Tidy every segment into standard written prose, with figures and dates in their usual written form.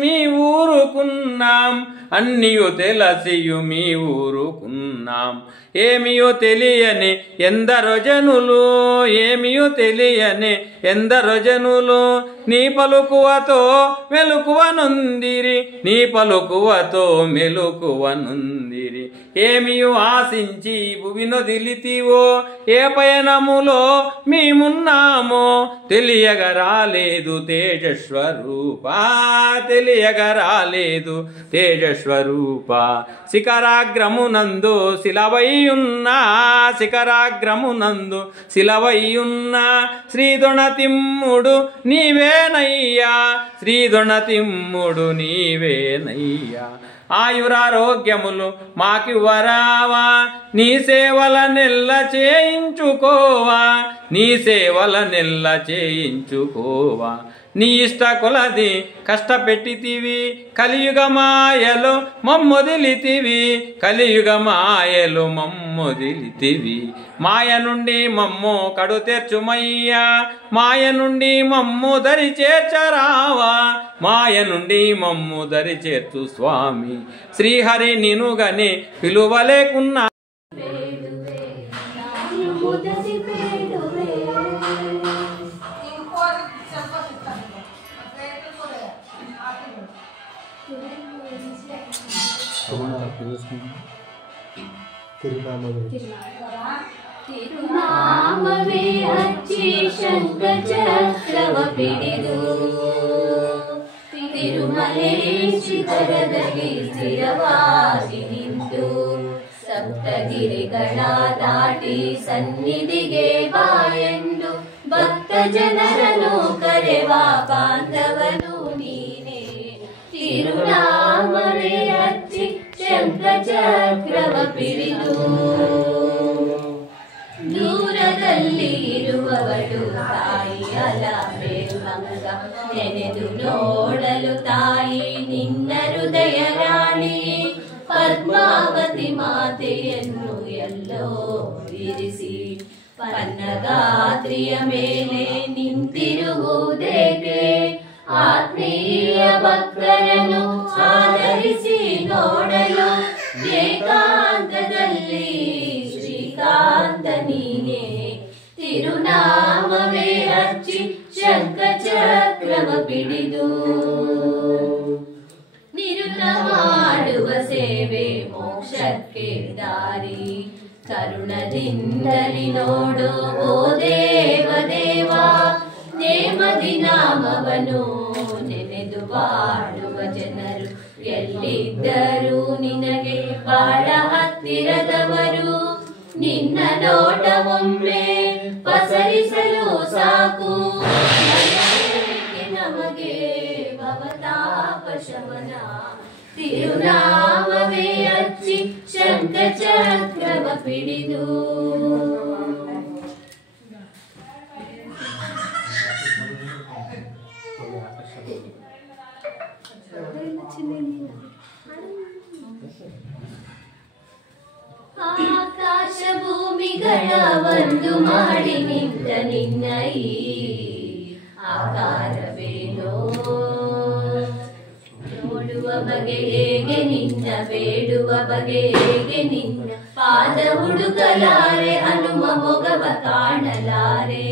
మీ ఊరుకున్నాం అన్నియు తెలసియు మీ ఊరుకున్నాం. ఏమియో తెలియని ఎందరో జనులు, ఏమియో తెలియని ఎందరో జనులు, నీ పలుకువతో మెలుకువనుందిరి, నీ పలుకువతో మెలుకువనుందిరి. ఏమియు ఆశించి భువినొదిలితివో, ఏ పయనములో మేమున్నామో తెలియగరాలేదు తేజస్వరూప, తెలియగరాలేదు తేజస్వరూప. శిఖరాగ్రమునందు శిలవయ్యున్నా, శిఖరాగ్రమునందు శిలవయ్యున్నా శ్రీదొణతిమ్ముడు నీవేనయ్యా, శ్రీదొణతిమ్ముడు నీవేనయ్యా. ఆయురారోగ్యములు మాకివ్వరావా, నీ సేవల నెల్ల చేయించుకోవా, నీ సేవల నెల్ల చేయించుకోవా. నీ ఇష్ట కొలది కష్టపెట్టితివి, కలియుగ మాయలు మమ్మొదిలితివి, కలియుగ మాయలు మమ్మొదిలితివి. మాయ నుండి మమ్ము కడు తెర్చుమయ్యా, మాయ నుండి మమ్ము దరి చేర్చరావా, మాయ నుండి మమ్ము దరి చేర్చు స్వామి. శ్రీహరి నినుగని పిలువలేకున్నా ತಿರುನಾಮವೇ ಹಚ್ಚಿ ಶಂಖ ಚಕ್ರವ ಪಿಡಿದು ತಿರುಮಲೇಶಿ ಶಿಖರದಲ್ಲಿ ಸ್ಥಿರವಾಗಿ ನಿಂತು ಸಪ್ತಗಿರಿಗಳ ದಾಟಿ ಸನ್ನಿಧಿಗೆ ಬಾಯೆಂದು ಭಕ್ತ ಜನರನ್ನು ಕರೆವ ಬಾಂಧವನು ನೀನೇ. ತಿರುನಾಮವೇ ಹಚ್ಚಿ ಶಂಖ ಚಕ್ರವ ಪಿಡಿದು ದೂರದಲ್ಲಿ ಇರುವವಳು ತಾಯಿ ಅಲಬೇಮಂಗ ನೆನೆದು ನೋಡಲು ತಾಯಿ ನಿನ್ನ ಹೃದಯ ರಾಣಿ ಪದ್ಮಾವತಿ ಮಾತೆಯನ್ನು ಎಲ್ಲೋ ಇರಿಸಿ ಪನ್ನಗಾತ್ರಿಯ ಮೇಲೆ ನಿಂತಿರುವುದೇಕೆ. ಆತ್ಮೀಯ ಭಕ್ತರನ್ನು ಆಧರಿಸಿ ನೋಡಲು ಏಕಾಂತದಲ್ಲಿ ಶ್ರೀಕಾಂತ ನೀನೇ. ತಿರುನಾಮವೇ ಹಚ್ಚಿ ಶಂಖ ಚಕ್ರವ ಪಿಡಿದು ನಿರುತ ಮಾಡುವ ಸೇವೆ ಮೋಕ್ಷಕ್ಕೆ ದಾರಿ. ಕರುಣದಿಂದಲಿ ನೋಡು ಓ ದೇವ ದೇವ, ನೇಮದಿ ನಾಮವನು ನೆನೆದು ಬಾಳುವ ಜನರು ಎಲ್ಲಿದ್ದರೂ ನಿನಗೆ ಬಾಳ ಹತ್ತಿರದವರು. ನಿನ್ನ ನೋಟವೊಮ್ಮೆ ಪಸರಿಸಲು ಸಾಕು ನಮಗೆ ಭವತಾಪ ಶಮನ. ತಿರುನಾಮವೇ ಹಚ್ಚಿ ಶಂಖ ಚಕ್ರವ ಪಿಡಿದು ಆಕಾಶ ಭೂಮಿಗಳ ಒಂದು ಮಾಡಿ ನಿಂತ ನಿನ್ನ ಈ ಆಕಾರವೇನೋ. ನೋಡುವ ಬಗೆ ಹೇಗೆ ನಿನ್ನ, ಬೇಡುವ ಬಗೆ ಹೇಗೆ ನಿನ್ನ, ಪಾದ ಹುಡುಕಲಾರೆ ಹನುಮ ಮೊಗವ ಕಾಣಲಾರೆ.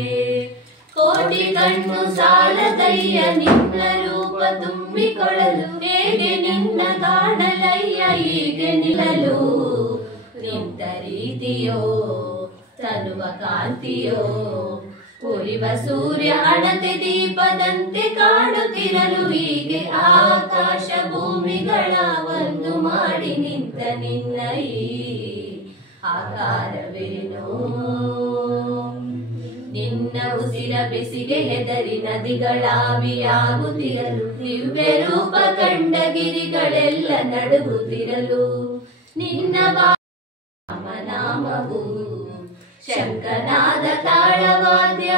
ಕೋಟಿ ಕಣ್ಣು ಸಾಲದಯ್ಯ ನಿನ್ನ ರೂಪ ತುಂಬಿಕೊಳ್ಳಲು, ಹೇಗೆ ನಿನ್ನ ಕಾಣಲಯ್ಯ ಹೀಗೆ ನಿಲ್ಲಲು. ನಿಂತ ರೀತಿಯೋ ತನುವ ಕಾಂತಿಯೋ ಉರಿವ ಸೂರ್ಯ ಹಣತೆ ದೀಪದಂತೆ ಕಾಣುತ್ತಿರಲು. ಹೀಗೆ ಆಕಾಶ ಭೂಮಿಗಳ ಒಂದು ಮಾಡಿ ನಿಂತ ನಿನ್ನ ಈ ಆಕಾರವೇನೋ. ನಿನ್ನ ಉಸಿರ ಬಿಸಿಗೆ ಹೆದರಿ ನದಿಗಳಾವಿಯಾಗುತ್ತಿರಲು, ದಿವ್ಯ ರೂಪ ಕಂಡ ಗಿರಿಗಳೆಲ್ಲ ನಡುಗುತ್ತಿರಲು. ನಿನ್ನ ನಾಮವು ಶಂಕನಾದ ತಾಳವಾದ್ಯ,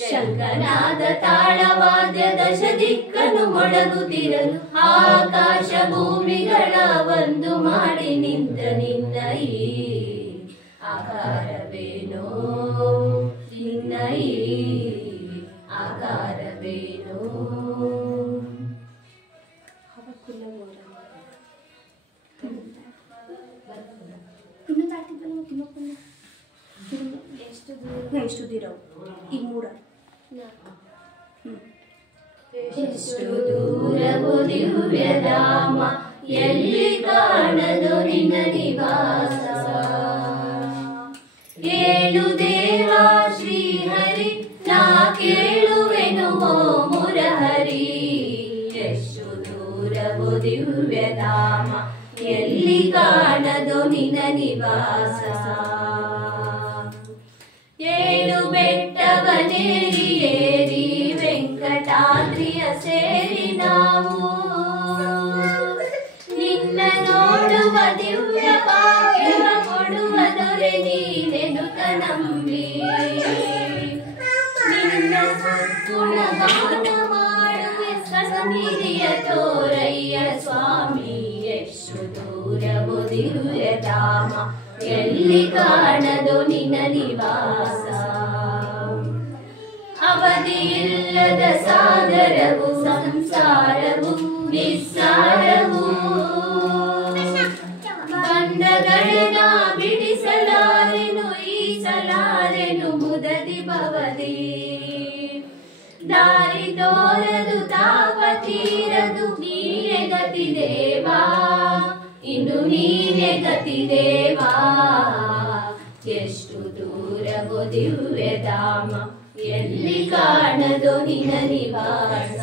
ಶಂಕನಾದ ತಾಳವಾದ್ಯ ದಶ ದಿಕ್ಕನು ಮೊಳಗುತ್ತಿರಲು. ಆಕಾಶ ಭೂಮಿಗಳ ಒಂದು ಮಾಡಿ ನಿಂತ ನಿನ್ನ ಈ ಆಕಾರವೇನೋ, ನಿನ್ನ ಈ ಆಕಾರವೇನೋ. ಎಷ್ಟು ದೂರವು ಈಗ ಮೂರ ಎಷ್ಟು ದೂರವು ದಿವ್ಯಧಾಮ ಎಲ್ಲಿ ಕಾಣದು ನಿನ್ನ ನಿವಾಸ ಏಳು ದೇವ ಶ್ರೀಹರಿ ನಾ ಕೇಳುವೆನು ಓ ಮುರಹರಿ ಎಷ್ಟು ದೂರವು ದಿವ್ಯಧಾಮ ಎಲ್ಲಿ ಕಾಣದು ನಿನ್ನ ನಿವಾಸ ಏಳು ಬೆಟ್ಟವನೇರಿ ಏರಿ ವೆಂಕಟಾದ್ರಿಯ ಸೇರಿ ನಾವು ನಿನ್ನ ನೋಡುವ ದಿವ್ಯ ಭಾಗ್ಯವ ಕೊಡುವ ದೊರೆ ನೀನೆನುತ ನಂಬಿ ನಿನ್ನ ಗುಣಗಾನ ಮಾಡುವೆ ಸನ್ನಿಧಿಯ ತೋರಯ್ಯ ಸ್ವಾಮಿ ಎಷ್ಟು ದೂರವು ದಿವ್ಯಧಾಮ ಎಲ್ಲಿ ಕಾಣದು ನಿನ್ನ ನಿವಾಸ ಅವಧಿಯಿಲ್ಲದ ಸಾಗರವು ಸಂಸಾರವು ನಿಸ್ಸಾರವು ಬಂಧಗಳನ್ನ ಬಿಡಿಸಲಾರೆನು ಈಸಲಾರೆನು ಮುದದಿ ಬವದಿ ದಾರಿ ತೋರದು ತಾಪ ತೀರದು ನೀನೆ ಗತಿ ದೇವಾ ಇನ್ನು ನೀನೆ ಗತಿ ದೇವಾ ಎಷ್ಟು ದೂರವು ದಿವ್ಯಧಾಮ ಎಲ್ಲಿ ಕಾಣದು ನಿನ್ನ ನಿವಾಸ